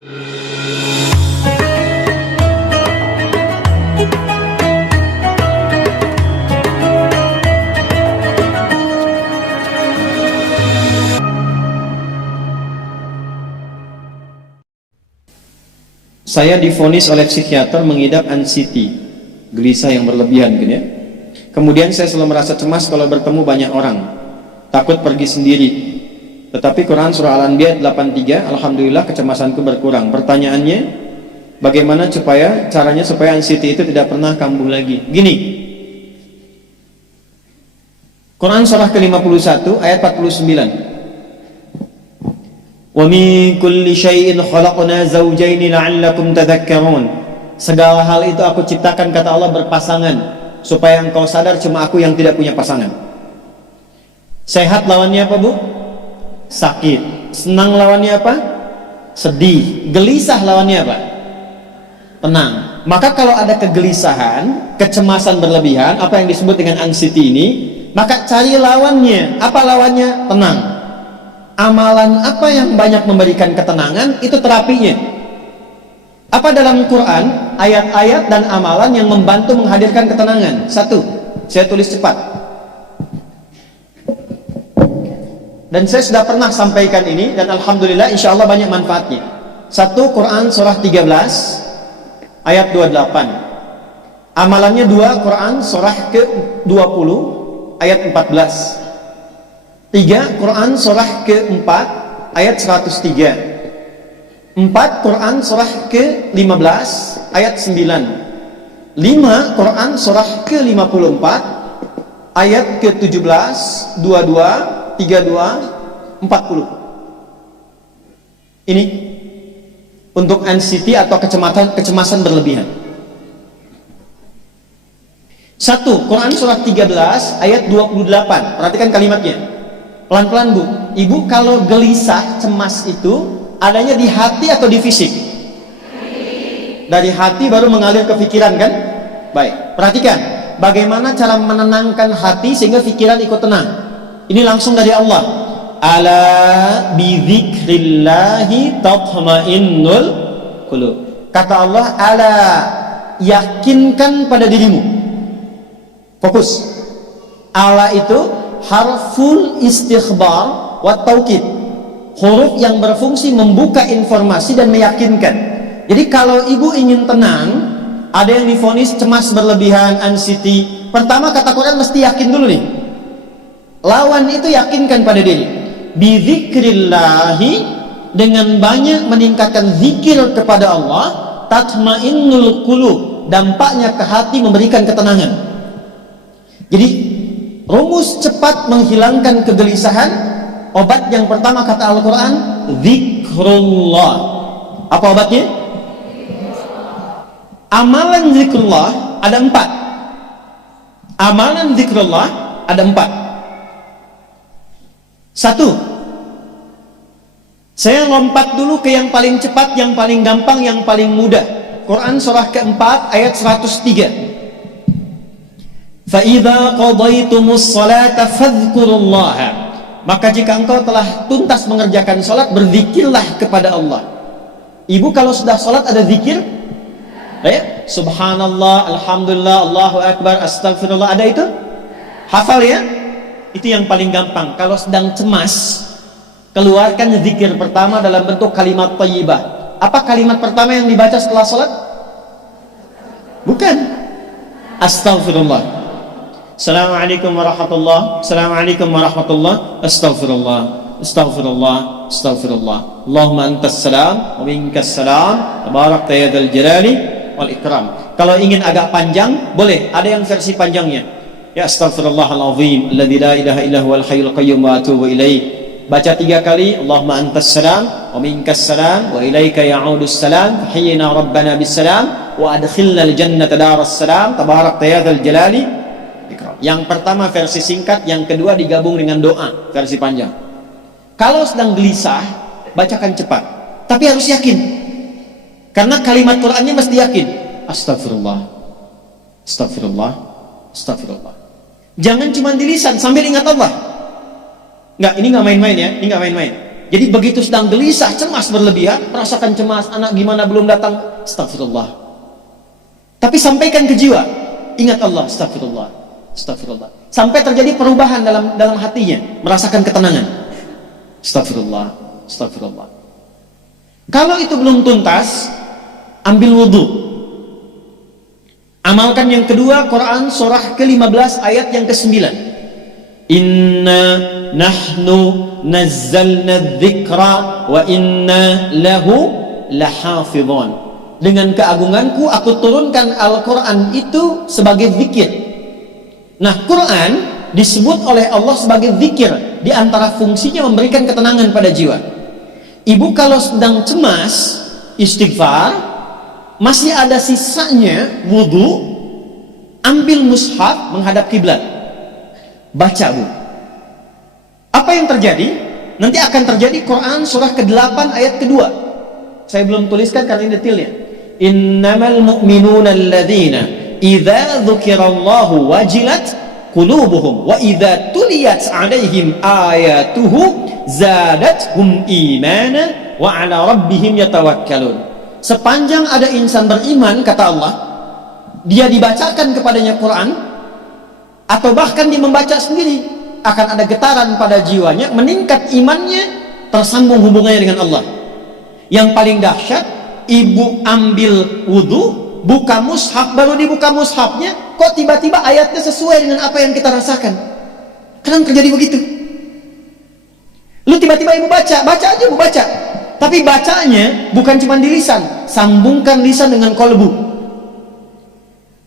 Saya divonis oleh psikiater mengidap anxiety, gelisah yang berlebihan gitu ya. Kemudian saya selalu merasa cemas kalau bertemu banyak orang, takut pergi sendiri. Tetapi Quran surah Al-Anbiya 83, alhamdulillah kecemasanku berkurang. Pertanyaannya, bagaimana caranya supaya anxiety itu tidak pernah kambuh lagi? Gini, Quran surah ke-51 ayat 49. Wa min kulli syai'in khalaqna zawjaini la'allakum tadhakkarun. Segala hal itu aku ciptakan, kata Allah, berpasangan supaya engkau sadar cuma aku yang tidak punya pasangan. Sehat lawannya apa, Bu? Sakit. Senang lawannya apa? Sedih. Gelisah lawannya apa? Tenang. Maka kalau ada kegelisahan, kecemasan berlebihan, apa yang disebut dengan anxiety ini, maka cari lawannya. Apa lawannya? Tenang. Amalan apa yang banyak memberikan ketenangan, itu terapinya. Apa dalam Quran ayat-ayat dan amalan yang membantu menghadirkan ketenangan? Satu, saya tulis cepat, dan saya sudah pernah sampaikan ini, dan alhamdulillah insya Allah banyak manfaatnya. Satu, Quran surah 13 ayat 28. Amalannya dua, Quran surah ke-20 ayat 14. Tiga, Quran surah ke-4 ayat 103. 4, Quran surah ke-15 ayat 9. 5, Quran surah ke-54 ayat ke-17, 22, 32, 40. Ini untuk anxiety atau kecemasan berlebihan. Satu, Quran surah 13 ayat 28. Perhatikan kalimatnya. Pelan-pelan, Bu. Ibu kalau gelisah, cemas itu adanya di hati atau di fisik? Dari hati baru mengalir ke pikiran, kan? Baik, perhatikan bagaimana cara menenangkan hati sehingga pikiran ikut tenang. Ini langsung dari Allah. Ala bidzikrillahi tatma'innul qulub. Kata Allah, ala, yakinkan pada dirimu. Fokus. Ala itu harful istikhbar wa taukid, huruf yang berfungsi membuka informasi dan meyakinkan. Jadi kalau ibu ingin tenang, ada yang divonis cemas berlebihan, anxiety, pertama kata Quran mesti yakin dulu nih, lawan itu yakinkan pada diri. Bidzikrillahi, dengan banyak meningkatkan zikir kepada Allah, tatmainnul qulub, dampaknya ke hati memberikan ketenangan. Jadi rumus cepat menghilangkan kegelisahan, obat yang pertama kata Al-Quran, zikrullah. Apa obatnya? Amalan zikrullah ada 4. Amalan zikrullah ada 4. Satu, saya lompat dulu ke yang paling cepat, yang paling gampang, yang paling mudah. Quran surah ke-4 ayat 103. فَإِذَا قَضَيْتُمُ الصَّلَاةَ فَاذْكُرُوا اللَّهَ. Maka jika engkau telah tuntas mengerjakan salat, berzikirlah kepada Allah. Ibu kalau sudah salat ada zikir? Ya? Subhanallah, alhamdulillah, Allahu akbar, astagfirullah, ada itu? Hafal ya? Itu yang paling gampang. Kalau sedang cemas, keluarkan zikir pertama dalam bentuk kalimat thayyibah. Apa kalimat pertama yang dibaca setelah salat? Bukan astagfirullah. Assalamualaikum warahmatullah, Assalamualaikum warahmatullah, Astaghfirullah, Astaghfirullah, Astaghfirullah. Allahumma antas salam wa minkas salam, tabarakta ya dzal jalali wal ikram. Kalau ingin agak panjang, boleh, ada yang versi panjangnya. Ya astaghfirullahalazim, alladzi la ilaha illa huwal hayyul qayyum wa atubu ilaih. Baca 3 kali, Allahumma antas salam wa minkas salam wa ilaika ya'udus salam, hayyina rabbana bis salam wa adkhilna al jannata daras salam, tabarakta ya dzal jalali. Yang pertama versi singkat, yang kedua digabung dengan doa versi panjang. Kalau sedang gelisah, bacakan cepat, tapi harus yakin, karena kalimat Qurannya mesti yakin. Astagfirullah, astagfirullah, astagfirullah. Jangan cuma di lisan sambil ingat Allah. Enggak, ini enggak main-main ya, ini enggak main-main. Jadi begitu sedang gelisah, cemas berlebihan, merasakan cemas, anak gimana belum datang, astagfirullah. Tapi sampaikan ke jiwa, ingat Allah, astagfirullah, astagfirullah. Sampai terjadi perubahan dalam hatinya, merasakan ketenangan. Astagfirullah, astagfirullah. Kalau itu belum tuntas, ambil wudhu. Amalkan yang kedua, Quran surah ke-15 ayat yang ke-9. Inna nahnu nazzalna dzikra wa inna lahu lahafidhun. Dengan keagunganku aku turunkan Al-Quran itu sebagai zikir. Nah, Quran disebut oleh Allah sebagai zikir. Di antara fungsinya memberikan ketenangan pada jiwa. Ibu kalau sedang cemas, istighfar, masih ada sisanya wudhu, ambil mushaf menghadap kiblat, baca bu. Apa yang terjadi? Nanti akan terjadi Quran surah ke-8 ayat ke-2. Saya belum tuliskan karena ini detailnya. Innamal mu'minuna alladzina idza dzukirallahu wajilat qulubuhum wa idza tuliyat 'alaihim ayatuhu zadatuhum imana wa 'ala rabbihim yatawakkalun. Sepanjang ada insan beriman, kata Allah, dia dibacakan kepadanya Quran atau bahkan dia membaca sendiri, akan ada getaran pada jiwanya, meningkat imannya, tersambung hubungannya dengan Allah. Yang paling dahsyat, ibu ambil wudhu, buka mushaf, baru dibuka mushafnya, kok tiba-tiba ayatnya sesuai dengan apa yang kita rasakan. Kadang terjadi begitu. Lu tiba-tiba ibu baca aja ibu baca. Tapi bacanya bukan cuma di lisan, sambungkan lisan dengan kolbu.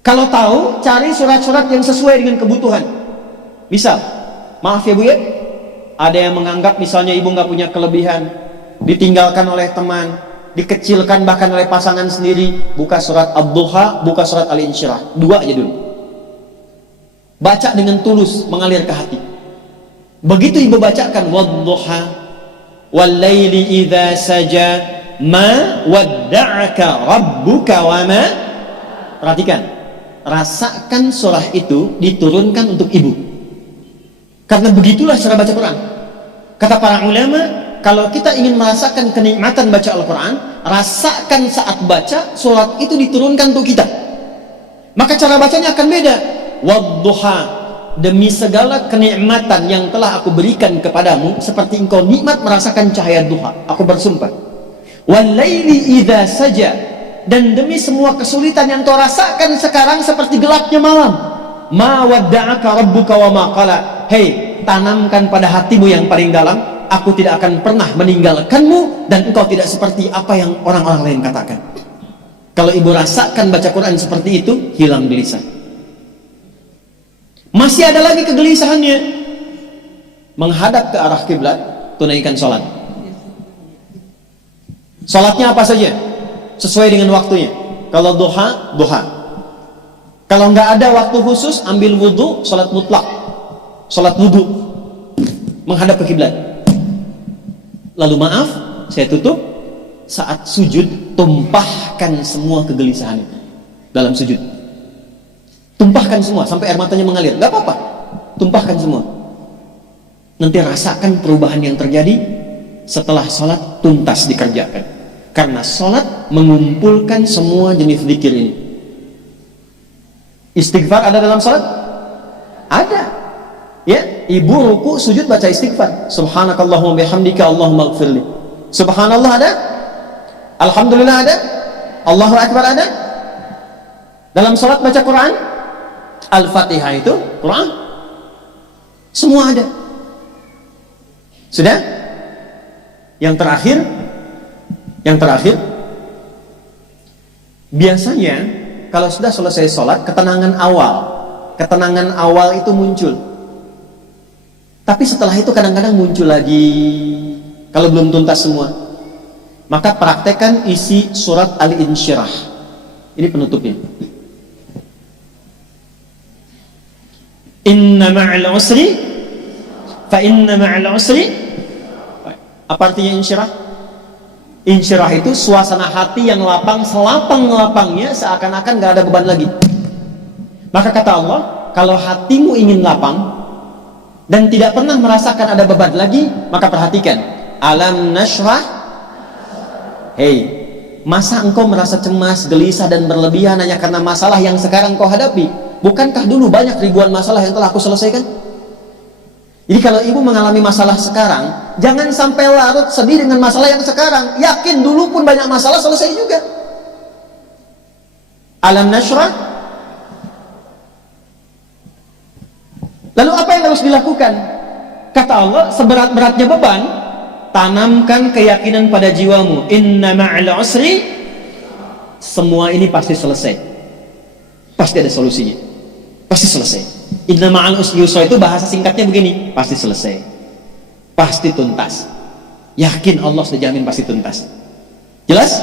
Kalau tahu, cari surat-surat yang sesuai dengan kebutuhan. Misal, maaf ya bu ya, ada yang menganggap misalnya ibu nggak punya kelebihan, ditinggalkan oleh teman, dikecilkan bahkan oleh pasangan sendiri, buka surat Ad-Duha, buka surat Al-Insyirah, 2 aja dulu. Baca dengan tulus, mengalir ke hati. Begitu ibu bacakan Wad-Duha wal-laili idza saja ma wadda'aka rabbuka wa ma. Perhatikan, rasakan surah itu diturunkan untuk ibu. Karena begitulah cara baca Quran. Kata para ulama, kalau kita ingin merasakan kenikmatan baca Al-Quran, rasakan saat baca surat itu diturunkan untuk kita. Maka cara bacanya akan beda. Wadduha, demi segala kenikmatan yang telah aku berikan kepadamu, seperti engkau nikmat merasakan cahaya duha, aku bersumpah. Wal-laili idza saja, dan demi semua kesulitan yang kau rasakan sekarang seperti gelapnya malam. Ma wadda'aka rabbuka wa ma qala. Hei, tanamkan pada hatimu yang paling dalam, aku tidak akan pernah meninggalkanmu dan engkau tidak seperti apa yang orang-orang lain katakan. Kalau ibu rasakan baca Quran seperti itu, hilang gelisah. Masih ada lagi kegelisahannya, menghadap ke arah kiblat, tunaikan sholat. Sholatnya apa saja? Sesuai dengan waktunya. Kalau duha, duha. Kalau nggak ada waktu khusus, ambil wudhu, sholat mutlak, sholat wudhu, menghadap ke kiblat. Lalu maaf, saya tutup, saat sujud, tumpahkan semua kegelisahan itu dalam sujud. Tumpahkan semua, sampai air matanya mengalir. Gak apa-apa, tumpahkan semua. Nanti rasakan perubahan yang terjadi setelah sholat tuntas dikerjakan. Karena sholat mengumpulkan semua jenis zikir ini. Istighfar ada dalam sholat? Ada. Ya, ibu ruku sujud baca istighfar. Subhanakallahumma bihamdika Allahumma ighfirli. Subhanallah ada? Alhamdulillah ada? Allahu Akbar ada? Dalam sholat baca Quran? Al-Fatihah itu Quran. Semua ada. Sudah? Yang terakhir, biasanya kalau sudah selesai sholat, ketenangan awal itu muncul. Tapi setelah itu kadang-kadang muncul lagi, kalau belum tuntas semua. Maka praktekkan isi surat Al-Insyirah. Ini penutupnya. Inna ma'al usri fa inna ma'al usri. Apa artinya insyirah? Insyirah itu suasana hati yang lapang, selapang-lapangnya, seakan-akan gak ada beban lagi. Maka kata Allah, kalau hatimu ingin lapang dan tidak pernah merasakan ada beban lagi, maka perhatikan, Alam nashrah. Hei, masa engkau merasa cemas, gelisah dan berlebihan hanya karena masalah yang sekarang kau hadapi? Bukankah dulu banyak ribuan masalah yang telah aku selesaikan? Jadi kalau ibu mengalami masalah sekarang, jangan sampai larut sedih dengan masalah yang sekarang. Yakin dulu pun banyak masalah selesai juga. Alam nashrah. Lalu apa yang harus dilakukan? Kata Allah, seberat-beratnya beban, tanamkan keyakinan pada jiwamu. Inna ma'al usri, semua ini pasti selesai. Pasti ada solusinya. Pasti selesai. Inna ma'al usri yusra, itu bahasa singkatnya begini, pasti selesai, pasti tuntas. Yakin Allah sudah jamin pasti tuntas. Jelas?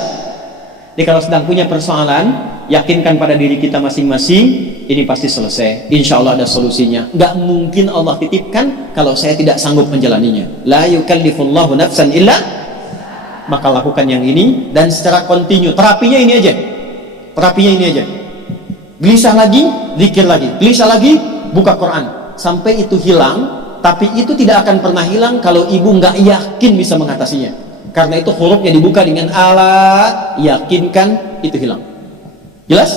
Jadi kalau sedang punya persoalan, yakinkan pada diri kita masing-masing, ini pasti selesai, insya Allah ada solusinya. Gak mungkin Allah titipkan kalau saya tidak sanggup menjalaninya. La yukallifullahu nafsan illa, maka lakukan yang ini dan secara kontinu. Terapinya ini aja, terapinya ini aja. Gelisah lagi, zikir lagi. Gelisah lagi, buka Quran sampai itu hilang. Tapi itu tidak akan pernah hilang kalau ibu nggak yakin bisa mengatasinya. Karena itu hurufnya dibuka dengan ala, yakinkan, itu hilang. Jelas?